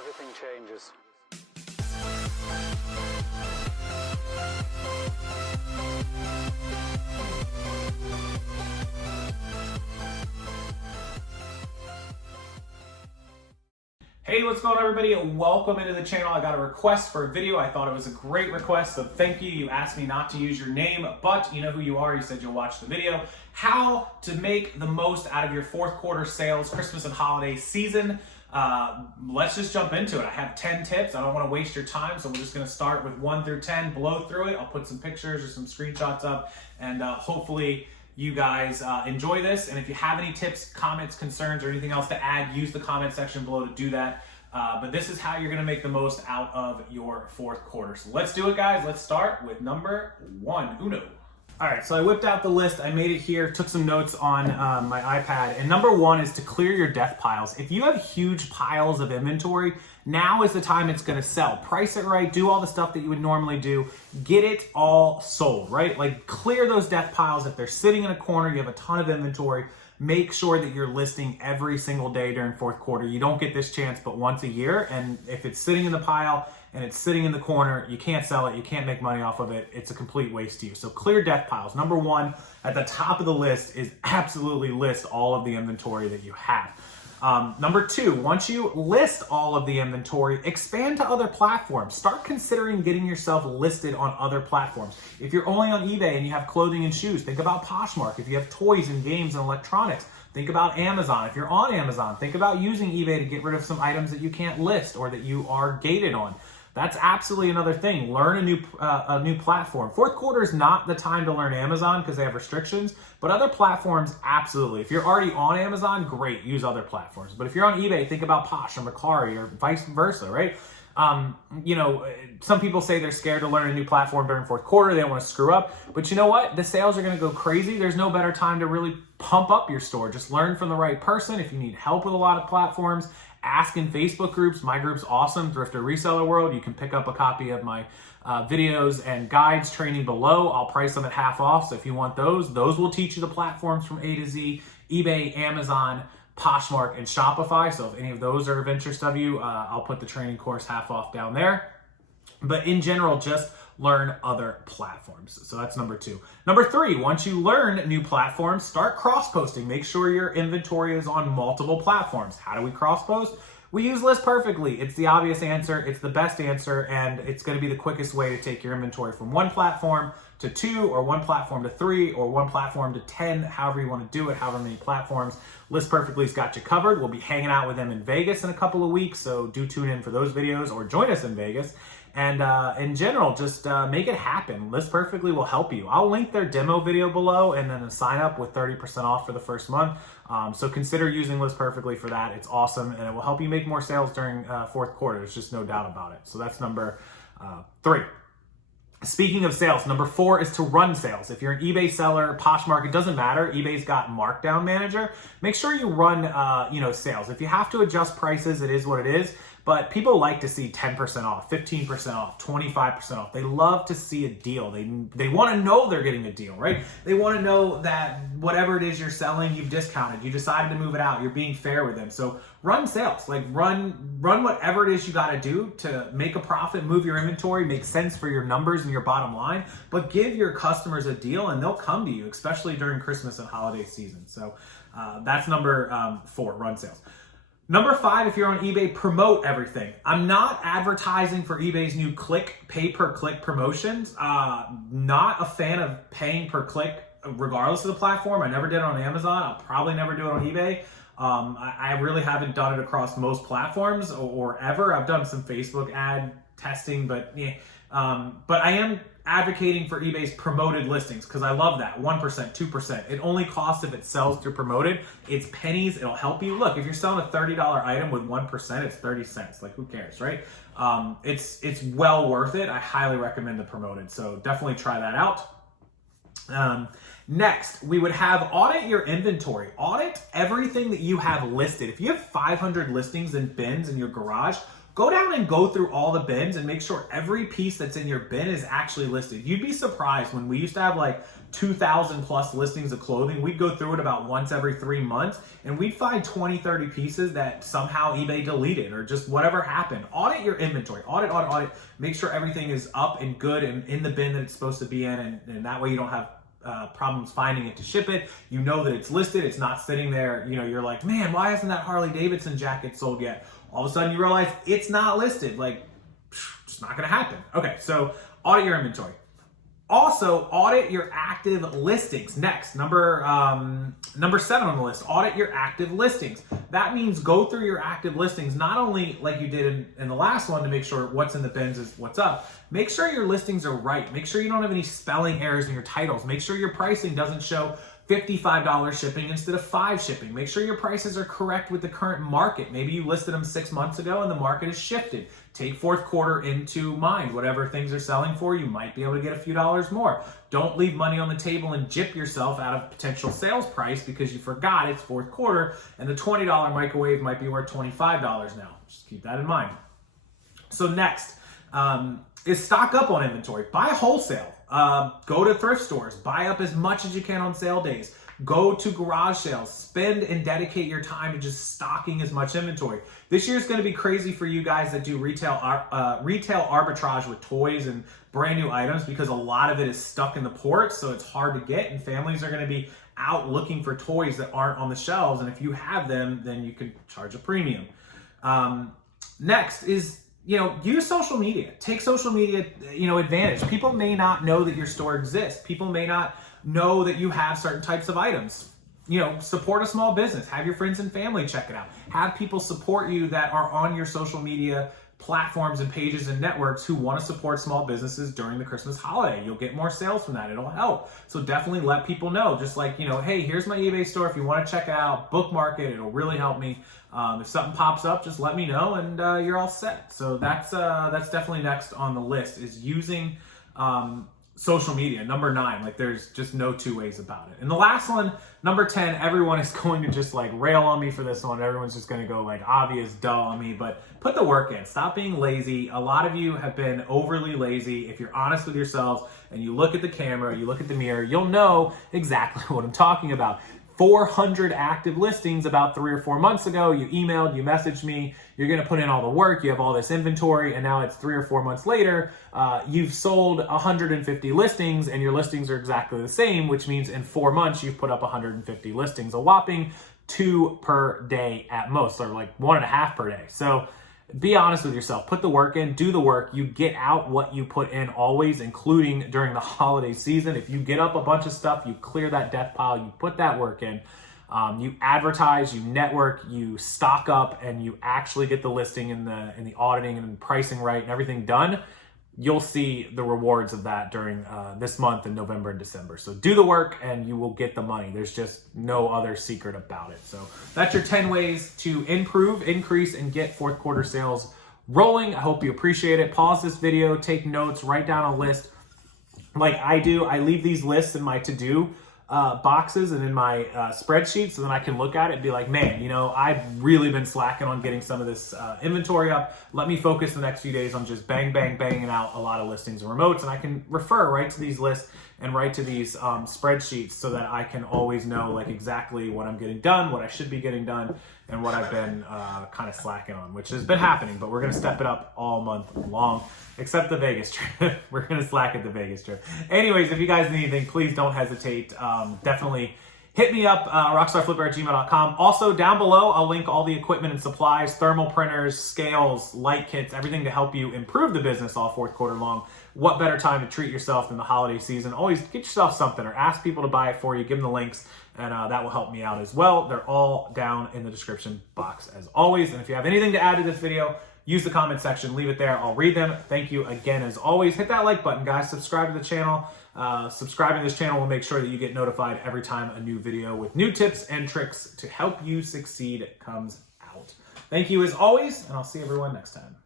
everything changes. Hey, what's going on, everybody? Welcome into the channel. I got a request for a video. I thought it was a great request, so thank you. You asked me not to use your name, but you know who you are. You said you'll watch the video. How to make the most out of your fourth quarter sales, Christmas and holiday season. Let's just jump into it. I have 10 tips. I don't want to waste your time, so we're just going to start with 1 through 10, blow through it. I'll put some pictures or some screenshots up, and hopefully you guys enjoy this. And if you have any tips, comments, concerns, or anything else to add, use the comment section below to do that. But this is how you're going to make the most out of your fourth quarter. So let's do it, guys. Let's start with number 1, uno. All right, so I whipped out the list. I made it here, took some notes on my iPad. And number 1 is to clear your death piles. If you have huge piles of inventory, now is the time it's gonna sell. Price it right, do all the stuff that you would normally do, get it all sold, right? Like clear those death piles. If they're sitting in a corner, you have a ton of inventory, make sure that you're listing every single day during fourth quarter. You don't get this chance but once a year. And if it's sitting in the pile and it's sitting in the corner, you can't sell it, you can't make money off of it. It's a complete waste to you. So clear death piles. Number 1 at the top of the list is absolutely list all of the inventory that you have. Number 2, once you list all of the inventory, expand to other platforms. Start considering getting yourself listed on other platforms. If you're only on eBay and you have clothing and shoes, think about Poshmark. If you have toys and games and electronics, think about Amazon. If you're on Amazon, think about using eBay to get rid of some items that you can't list or that you are gated on. That's absolutely another thing. Learn a new platform. Fourth quarter is not the time to learn Amazon because they have restrictions, but other platforms, absolutely. If you're already on Amazon, great, use other platforms. But if you're on eBay, think about Posh or Mercari or vice versa, right? You know, some people say they're scared to learn a new platform during fourth quarter. They don't want to screw up. But you know what? The sales are going to go crazy. There's no better time to really pump up your store. Just learn from the right person. If you need help with a lot of platforms, ask in Facebook groups. My group's awesome, Thrifter Reseller World. You can pick up a copy of my videos and guides training below. I'll price them at half off. So if you want those will teach you the platforms from A to Z, eBay, Amazon, Poshmark, and Shopify. So if any of those are of interest of you, I'll put the training course half off down there. But in general, just learn other platforms. So that's number 2. Number 3, once you learn new platforms, start cross-posting. Make sure your inventory is on multiple platforms. How do we cross-post? We use List Perfectly. It's the obvious answer. It's the best answer, and it's going to be the quickest way to take your inventory from one platform to 2, or one platform to 3, or one platform to 10, however you want to do it, however many platforms. List Perfectly's got you covered. We'll be hanging out with them in Vegas in a couple of weeks, so do tune in for those videos or join us in Vegas. And in general, just make it happen. List Perfectly will help you. I'll link their demo video below and then a sign up with 30% off for the first month. So consider using List Perfectly for that. It's awesome, and it will help you make more sales during fourth quarter. There's just no doubt about it. So that's number 3. Speaking of sales, number 4 is to run sales. If you're an eBay seller, Poshmark, it doesn't matter. eBay's got Markdown Manager. Make sure you run sales. If you have to adjust prices, it is what it is. But people like to see 10% off, 15% off, 25% off. They love to see a deal. They want to know they're getting a deal, right? They want to know that whatever it is you're selling, you've discounted. You decided to move it out. You're being fair with them. So run sales. Like run whatever it is you got to do to make a profit, move your inventory, make sense for your numbers and your bottom line. But give your customers a deal, and they'll come to you, especially during Christmas and holiday season. So that's number 4, run sales. Number 5, if you're on eBay, promote everything. I'm not advertising for eBay's new pay-per-click promotions. Not a fan of paying per click regardless of the platform. I never did it on Amazon. I'll probably never do it on eBay. I really haven't done it across most platforms or ever. I've done some Facebook ad testing, but yeah. But I am advocating for eBay's promoted listings because I love that. 1%, 2%. It only costs if it sells through promoted. It's pennies. It'll help you. Look, if you're selling a $30 item with 1%, it's 30 cents. Like, who cares, right? It's well worth it. I highly recommend the promoted. So definitely try that out. Next, we would have audit your inventory. Audit everything that you have listed. If you have 500 listings in bins in your garage, go down and go through all the bins and make sure every piece that's in your bin is actually listed. You'd be surprised when we used to have like 2,000 plus listings of clothing. We'd go through it about once every 3 months and we'd find 20, 30 pieces that somehow eBay deleted or just whatever happened. Audit your inventory, audit. Make sure everything is up and good and in the bin that it's supposed to be in, and that way you don't have problems finding it to ship it. You know that it's listed, it's not sitting there. You know, you're like, man, why hasn't that Harley Davidson jacket sold yet? All of a sudden you realize it's not listed. Like, it's not gonna happen. Okay, so audit your inventory. Also, audit your active listings. Next, number 7 on the list, audit your active listings. That means go through your active listings, not only like you did in the last one to make sure what's in the bins is what's up. Make sure your listings are right. Make sure you don't have any spelling errors in your titles. Make sure your pricing doesn't show $55 shipping instead of $5 shipping. Make sure your prices are correct with the current market. Maybe you listed them 6 months ago and the market has shifted. Take fourth quarter into mind. Whatever things are selling for, you might be able to get a few dollars more. Don't leave money on the table and gyp yourself out of potential sales price because you forgot it's fourth quarter and the $20 microwave might be worth $25 now. Just keep that in mind. So next is stock up on inventory. Buy wholesale. Go to thrift stores. Buy up as much as you can on sale days. Go to garage sales. Spend and dedicate your time to just stocking as much inventory. This year is going to be crazy for you guys that do retail arbitrage with toys and brand new items because a lot of it is stuck in the ports, so it's hard to get, and families are going to be out looking for toys that aren't on the shelves, and if you have them, then you can charge a premium. Next is, use social media. Take social media, advantage. People may not know that your store exists. People may not know that you have certain types of items. Support a small business. Have your friends and family check it out. Have people support you that are on your social media platforms and pages and networks who want to support small businesses during the Christmas holiday. You'll get more sales from that. It'll help. So definitely let people know. Just like, hey, here's my eBay store. If you want to check it out, bookmark it. It'll really help me. If something pops up, just let me know and you're all set. So that's definitely next on the list is using social media. Number 9, like there's just no two ways about it. And the last one, number 10, everyone is going to just like rail on me for this one. Everyone's just going to go like obvious duh on me, but put the work in. Stop being lazy. A lot of you have been overly lazy. If you're honest with yourselves and you look at the camera, you look at the mirror, you'll know exactly what I'm talking about. 400 active listings about 3 or 4 months ago. You emailed, you messaged me, you're gonna put in all the work, you have all this inventory, and now it's 3 or 4 months later, you've sold 150 listings and your listings are exactly the same, which means in 4 months, you've put up 150 listings, a whopping 2 per day at most, or like 1.5 per day. So be honest with yourself, put the work in, do the work. You get out what you put in always, including during the holiday season. If you get up a bunch of stuff, you clear that death pile, you put that work in, you advertise, you network, you stock up, and you actually get the listing and the auditing and pricing right and everything done. You'll see the rewards of that during this month in November and December. So do the work and you will get the money. There's just no other secret about it. So that's your 10 ways to improve, increase, and get fourth quarter sales rolling. I hope you appreciate it. Pause this video, take notes, write down a list. Like I do, I leave these lists in my to-do boxes and in my spreadsheet so then I can look at it and be like, man, I've really been slacking on getting some of this inventory up. Let me focus the next few days on just banging out a lot of listings and remotes, and I can refer right to these lists and right to these spreadsheets so that I can always know like exactly what I'm getting done, what I should be getting done, and what I've been kind of slacking on, which has been happening, but we're going to step it up all month long, except the Vegas trip. We're going to slack at the Vegas trip. Anyways, if you guys need anything, please don't hesitate. Definitely hit me up, rockstarflipper@gmail.com. Also, down below, I'll link all the equipment and supplies, thermal printers, scales, light kits, everything to help you improve the business all fourth quarter long. What better time to treat yourself than the holiday season? Always get yourself something or ask people to buy it for you. Give them the links, and that will help me out as well. They're all down in the description box as always. And if you have anything to add to this video, use the comment section, leave it there. I'll read them. Thank you again as always. Hit that like button, guys. Subscribe to the channel. Subscribing to this channel will make sure that you get notified every time a new video with new tips and tricks to help you succeed comes out. Thank you as always, and I'll see everyone next time.